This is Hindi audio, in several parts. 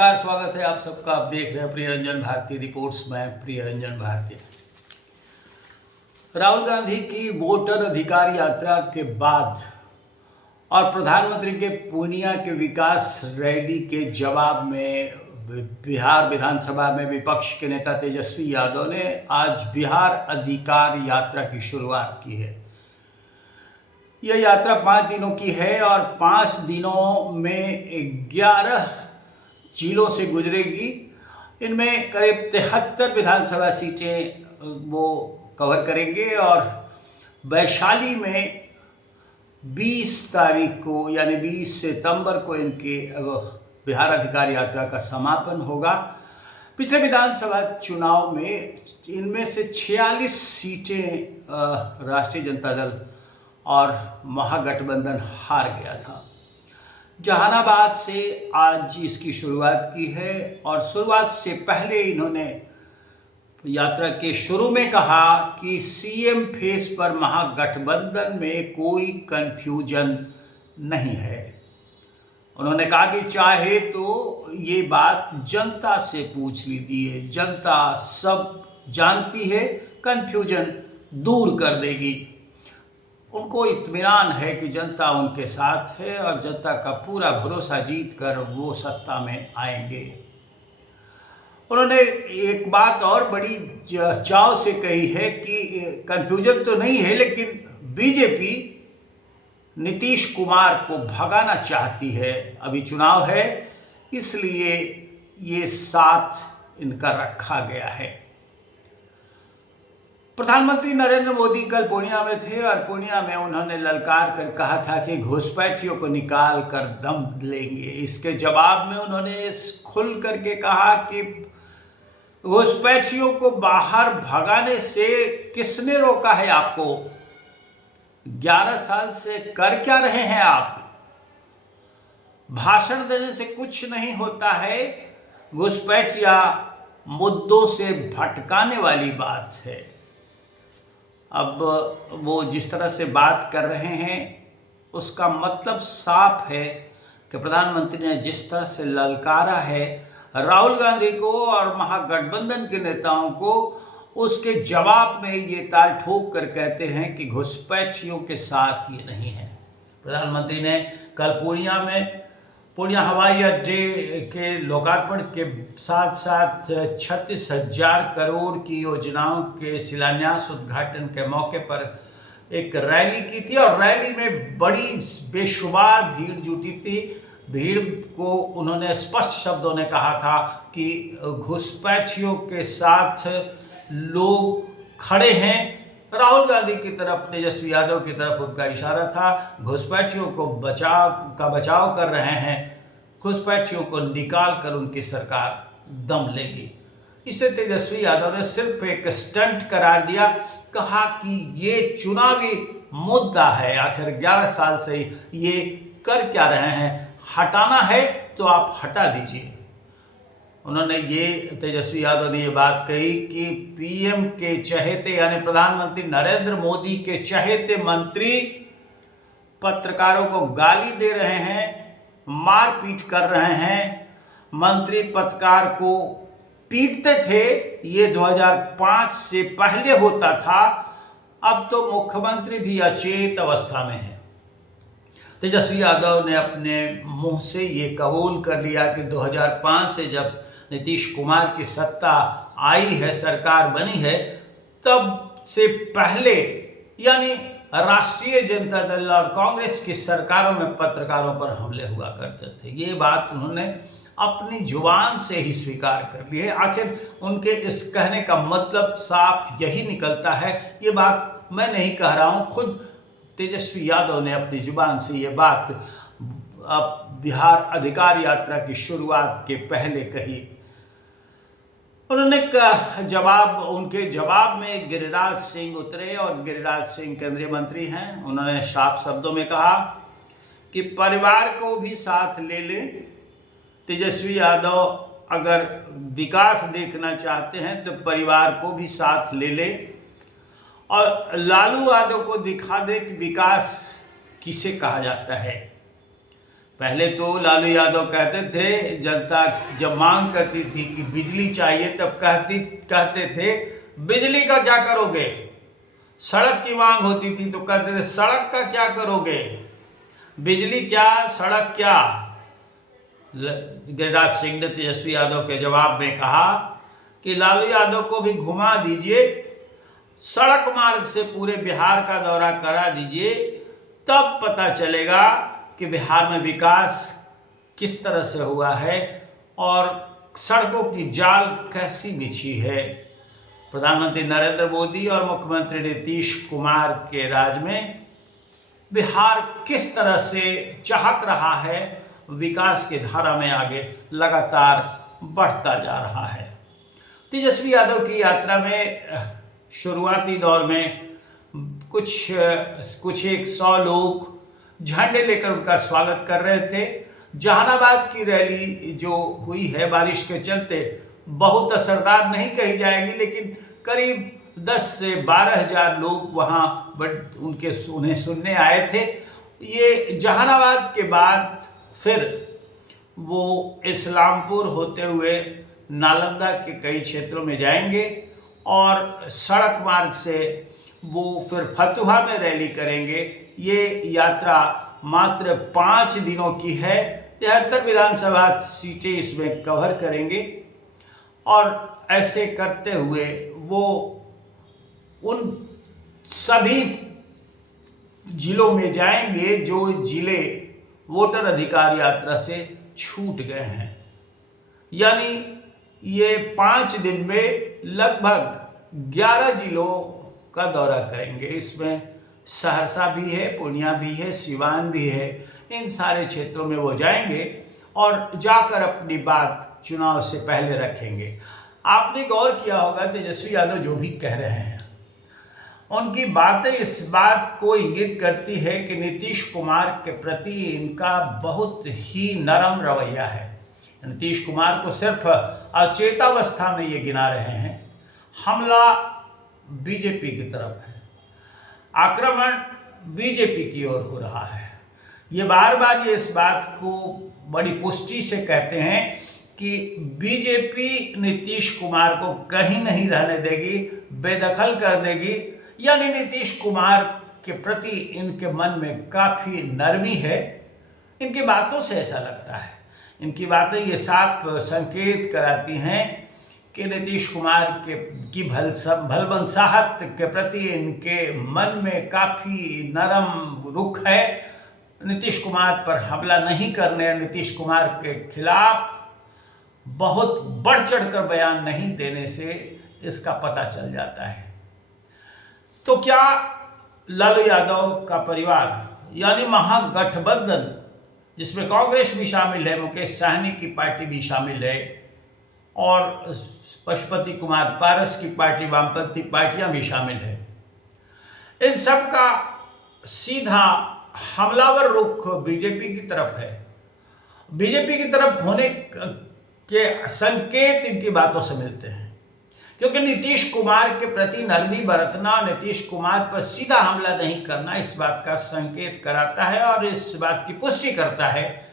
नमस्कार, स्वागत है आप सबका। आप देख रहे हैं प्रिय रंजन भारती रिपोर्ट्स। मैं प्रिय रंजन भारती। राहुल गांधी की वोटर अधिकार यात्रा के बाद और प्रधानमंत्री के पूर्णिया के विकास रैली के जवाब में बिहार विधानसभा में विपक्ष के नेता तेजस्वी यादव ने आज बिहार अधिकार यात्रा की शुरुआत की है। यह यात्रा 5 दिनों की है और 5 दिनों में 11 जिलों से गुजरेगी। इनमें करीब 73 विधानसभा सीटें वो कवर करेंगे और वैशाली में 20 तारीख को यानी 20 सितंबर को इनके बिहार अधिकार यात्रा का समापन होगा। पिछले विधानसभा चुनाव में इनमें से 46 सीटें राष्ट्रीय जनता दल और महागठबंधन हार गया था। जहानाबाद से आज इसकी शुरुआत की है और शुरुआत से पहले इन्होंने यात्रा के शुरू में कहा कि सीएम फेस पर महागठबंधन में कोई कंफ्यूजन नहीं है। उन्होंने कहा कि चाहे तो ये बात जनता से पूछ लीजिए, जनता सब जानती है, कंफ्यूजन दूर कर देगी। उनको इत्मीनान है कि जनता उनके साथ है और जनता का पूरा भरोसा जीत कर वो सत्ता में आएंगे। उन्होंने एक बात और बड़ी चाव से कही है कि कंफ्यूजन तो नहीं है, लेकिन बीजेपी नीतीश कुमार को भगाना चाहती है। अभी चुनाव है, इसलिए ये साथ इनका रखा गया है। प्रधानमंत्री नरेंद्र मोदी कल पूर्णिया में थे और पूर्णिया में उन्होंने ललकार कर कहा था कि घुसपैठियों को निकाल कर दम लेंगे। इसके जवाब में उन्होंने खुल करके कहा कि घुसपैठियों को बाहर भगाने से किसने रोका है आपको? 11 साल से कर क्या रहे हैं आप? भाषण देने से कुछ नहीं होता है। घुसपैठिया मुद्दों से भटकाने वाली बात है। अब वो जिस तरह से बात कर रहे हैं उसका मतलब साफ है कि प्रधानमंत्री ने जिस तरह से ललकारा है राहुल गांधी को और महागठबंधन के नेताओं को, उसके जवाब में ये ताल ठोक कर कहते हैं कि घुसपैठियों के साथ ये नहीं है। प्रधानमंत्री ने कल पूर्णिया हवाई अड्डे के लोकार्पण के साथ साथ 36,000 करोड़ की योजनाओं के शिलान्यास उद्घाटन के मौके पर एक रैली की थी और रैली में बड़ी बेशुमार भीड़ जुटी थी। भीड़ को उन्होंने स्पष्ट शब्दों में कहा था कि घुसपैठियों के साथ लोग खड़े हैं। राहुल गांधी की तरफ, तेजस्वी यादव की तरफ उनका इशारा था। घुसपैठियों को बचाव कर रहे हैं, घुसपैठियों को निकाल कर उनकी सरकार दम लेगी। इसे तेजस्वी यादव ने सिर्फ एक स्टंट करार दिया। कहा कि ये चुनावी मुद्दा है, आखिर 11 साल से ये कर क्या रहे हैं, हटाना है तो आप हटा दीजिए। उन्होंने तेजस्वी यादव ने ये बात कही कि पीएम के चहेते यानी प्रधानमंत्री नरेंद्र मोदी के चहेते मंत्री पत्रकारों को गाली दे रहे हैं, मारपीट कर रहे हैं। मंत्री पत्रकार को पीटते थे, ये 2005 से पहले होता था। अब तो मुख्यमंत्री भी अचेत अवस्था में है। तेजस्वी यादव ने अपने मुंह से ये कबूल कर लिया कि 2005 से जब नीतीश कुमार की सत्ता आई है, सरकार बनी है, तब से पहले यानी राष्ट्रीय जनता दल और कांग्रेस की सरकारों में पत्रकारों पर हमले हुआ करते थे। ये बात उन्होंने अपनी जुबान से ही स्वीकार कर ली है। आखिर उनके इस कहने का मतलब साफ यही निकलता है। ये बात मैं नहीं कह रहा हूँ, खुद तेजस्वी यादव ने अपनी जुबान से ये बात बिहार अधिकार यात्रा की शुरुआत के पहले कही। उन्होंने उनके जवाब में गिरिराज सिंह उतरे और गिरिराज सिंह केंद्रीय मंत्री हैं। उन्होंने साफ शब्दों में कहा कि परिवार को भी साथ ले लें। तेजस्वी यादव अगर विकास देखना चाहते हैं तो परिवार को भी साथ ले लें और लालू यादव को दिखा दे कि विकास किसे कहा जाता है। पहले तो लालू यादव कहते थे, जनता जब मांग करती थी कि बिजली चाहिए तब कहते थे बिजली का क्या करोगे। सड़क की मांग होती थी तो कहते थे सड़क का क्या करोगे। बिजली क्या सड़क क्या। गिरिराज सिंह ने तेजस्वी यादव के जवाब में कहा कि लालू यादव को भी घुमा दीजिए, सड़क मार्ग से पूरे बिहार का दौरा करा दीजिए, तब पता चलेगा कि बिहार में विकास किस तरह से हुआ है और सड़कों की जाल कैसी बिछी है। प्रधानमंत्री नरेंद्र मोदी और मुख्यमंत्री नीतीश कुमार के राज में बिहार किस तरह से चाहत रहा है विकास की धारा में आगे लगातार बढ़ता जा रहा है। तेजस्वी यादव की यात्रा में शुरुआती दौर में कुछ 100 लोग झंडे लेकर उनका स्वागत कर रहे थे। जहानाबाद की रैली जो हुई है बारिश के चलते बहुत असरदार नहीं कही जाएगी, लेकिन करीब 10 से 12 हज़ार लोग वहाँ उन्हें सुनने आए थे। ये जहानाबाद के बाद फिर वो इस्लामपुर होते हुए नालंदा के कई क्षेत्रों में जाएंगे और सड़क मार्ग से वो फिर फतुहा में रैली करेंगे। ये यात्रा मात्र 5 दिनों की है। 73 विधानसभा सीटें इसमें कवर करेंगे और ऐसे करते हुए वो उन सभी जिलों में जाएंगे जो जिले वोटर अधिकार यात्रा से छूट गए हैं। यानी ये 5 दिन में लगभग 11 जिलों का दौरा करेंगे। इसमें सहरसा भी है, पूर्णिया भी है, सिवान भी है। इन सारे क्षेत्रों में वो जाएंगे और जाकर अपनी बात चुनाव से पहले रखेंगे। आपने गौर किया होगा तेजस्वी यादव जो भी कह रहे हैं उनकी बातें इस बात को इंगित करती है कि नीतीश कुमार के प्रति इनका बहुत ही नरम रवैया है। नीतीश कुमार को सिर्फ अचेतावस्था में ये गिना रहे हैं। हमला बीजेपी की तरफ है, आक्रमण बीजेपी की ओर हो रहा है। ये बार बार ये इस बात को बड़ी पुष्टि से कहते हैं कि बीजेपी नीतीश कुमार को कहीं नहीं रहने देगी, बेदखल कर देगी। यानी नीतीश कुमार के प्रति इनके मन में काफ़ी नरमी है। इनकी बातों से ऐसा लगता है, इनकी बातें ये साफ संकेत कराती हैं कि नीतीश कुमार की भलमनसाहत के प्रति इनके मन में काफ़ी नरम रुख है। नीतीश कुमार पर हमला नहीं करने, नीतीश कुमार के खिलाफ बहुत बढ़ चढ़कर बयान नहीं देने से इसका पता चल जाता है। तो क्या लालू यादव का परिवार यानी महागठबंधन, जिसमें कांग्रेस भी शामिल है, मुकेश सहनी की पार्टी भी शामिल है और पशुपति कुमार पारस की पार्टी, वामपंथी पार्टियां भी शामिल है, इन सब का सीधा हमलावर रुख बीजेपी की तरफ है। बीजेपी की तरफ होने के संकेत इनकी बातों से मिलते हैं, क्योंकि नीतीश कुमार के प्रति नरमी बरतना, नीतीश कुमार पर सीधा हमला नहीं करना इस बात का संकेत कराता है और इस बात की पुष्टि करता है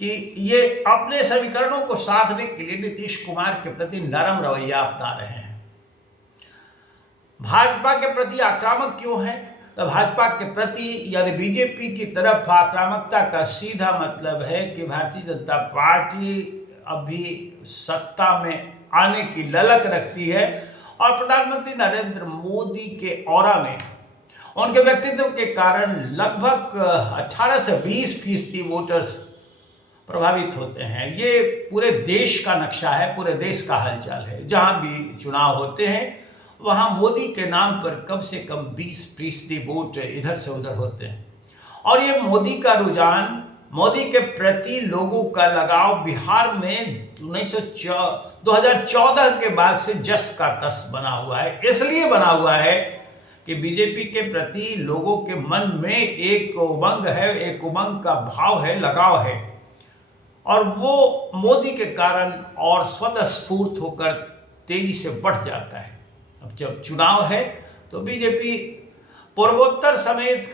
कि ये अपने समीकरणों को साधने के लिए नीतीश कुमार के प्रति नरम रवैया अपना रहे हैं। भाजपा के प्रति आक्रामक क्यों है? तो भाजपा के प्रति यानी बीजेपी की तरफ आक्रामकता का सीधा मतलब है कि भारतीय जनता पार्टी अभी सत्ता में आने की ललक रखती है और प्रधानमंत्री नरेंद्र मोदी के ऑरा में उनके व्यक्तित्व के कारण लगभग 18 से 20% वोटर्स प्रभावित होते हैं। ये पूरे देश का नक्शा है, पूरे देश का हालचाल है। जहाँ भी चुनाव होते हैं वहाँ मोदी के नाम पर कम से कम 20% वोट इधर से उधर होते हैं और ये मोदी का रुझान, मोदी के प्रति लोगों का लगाव बिहार में 2014 के बाद से जस का तस बना हुआ है। इसलिए बना हुआ है कि बीजेपी के प्रति लोगों के मन में एक उमंग है, एक उमंग का भाव है, लगाव है और वो मोदी के कारण और स्वतःस्फूर्त होकर तेजी से बढ़ जाता है। अब जब चुनाव है तो बीजेपी पूर्वोत्तर समेत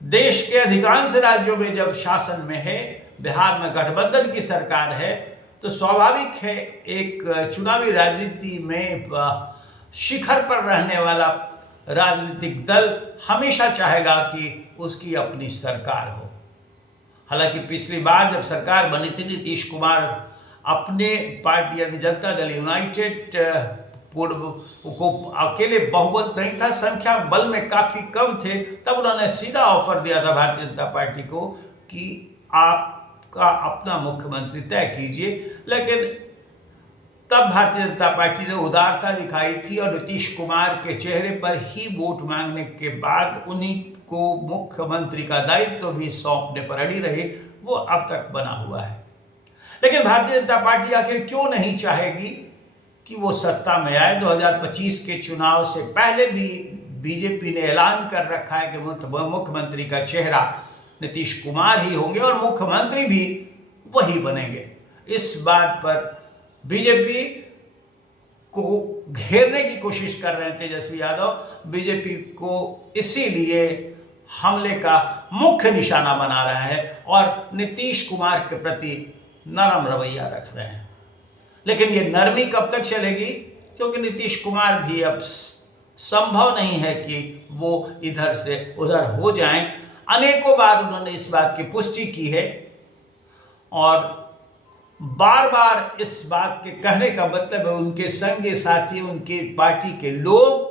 देश के अधिकांश राज्यों में जब शासन में है, बिहार में गठबंधन की सरकार है, तो स्वाभाविक है एक चुनावी राजनीति में शिखर पर रहने वाला राजनीतिक दल हमेशा चाहेगा कि उसकी अपनी सरकार हो। हालांकि पिछली बार जब सरकार बनी थी, नीतीश कुमार अपने पार्टी यानी जनता दल यूनाइटेड पूर्व को अकेले बहुमत नहीं था, संख्या बल में काफ़ी कम थे, तब उन्होंने सीधा ऑफर दिया था भारतीय जनता पार्टी को कि आपका अपना मुख्यमंत्री तय कीजिए। लेकिन तब भारतीय जनता पार्टी ने उदारता दिखाई थी और नीतीश कुमार के चेहरे पर ही वोट मांगने के बाद उन्हीं को मुख्यमंत्री का दायित्व भी सौंपने पर अड़ी रही। वो अब तक बना हुआ है। लेकिन भारतीय जनता पार्टी आखिर क्यों नहीं चाहेगी कि वो सत्ता में आए? 2025 के चुनाव से पहले भी बीजेपी ने ऐलान कर रखा है कि मुख्यमंत्री का चेहरा नीतीश कुमार ही होंगे और मुख्यमंत्री भी वही बनेंगे। इस बात पर बीजेपी को घेरने की कोशिश कर रहे हैं तेजस्वी यादव। बीजेपी को इसीलिए हमले का मुख्य निशाना बना रहा है और नीतीश कुमार के प्रति नरम रवैया रख रहे हैं। लेकिन ये नरमी कब तक चलेगी? क्योंकि नीतीश कुमार भी अब संभव नहीं है कि वो इधर से उधर हो जाएं। अनेकों बार उन्होंने इस बात की पुष्टि की है और बार बार इस बात के कहने का मतलब है उनके संगी साथी, उनके पार्टी के लोग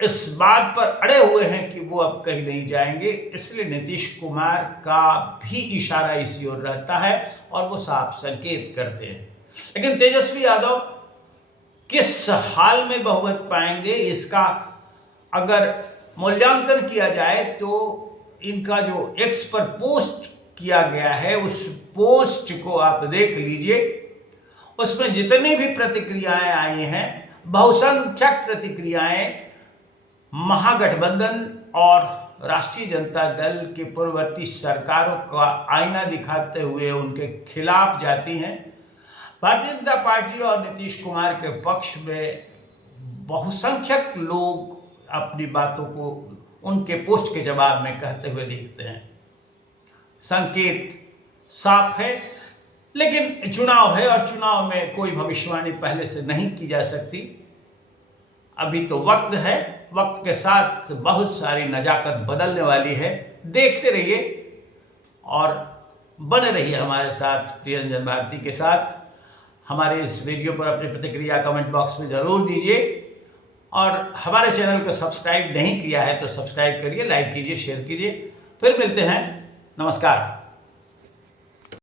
इस बात पर अड़े हुए हैं कि वो अब कहीं नहीं जाएंगे। इसलिए नीतीश कुमार का भी इशारा इसी ओर रहता है और वो साफ संकेत करते हैं। लेकिन तेजस्वी यादव किस हाल में बहुमत पाएंगे, इसका अगर मूल्यांकन किया जाए तो इनका जो एक्स पर पोस्ट किया गया है, उस पोस्ट को आप देख लीजिए। उसमें जितनी भी प्रतिक्रियाएं आई हैं, बहुसंख्यक प्रतिक्रियाएं महागठबंधन और राष्ट्रीय जनता दल के पूर्ववर्ती सरकारों का आईना दिखाते हुए उनके खिलाफ जाती हैं। भारतीय जनता पार्टी और नीतीश कुमार के पक्ष में बहुसंख्यक लोग अपनी बातों को उनके पोस्ट के जवाब में कहते हुए देखते हैं। संकेत साफ है, लेकिन चुनाव है और चुनाव में कोई भविष्यवाणी पहले से नहीं की जा सकती। अभी तो वक्त है, वक्त के साथ बहुत सारी नजाकत बदलने वाली है। देखते रहिए और बने रहिए हमारे साथ, प्रियरंजन भारती के साथ। हमारे इस वीडियो पर अपनी प्रतिक्रिया कमेंट बॉक्स में ज़रूर दीजिए और हमारे चैनल को सब्सक्राइब नहीं किया है तो सब्सक्राइब करिए, लाइक कीजिए, शेयर कीजिए। फिर मिलते हैं। नमस्कार।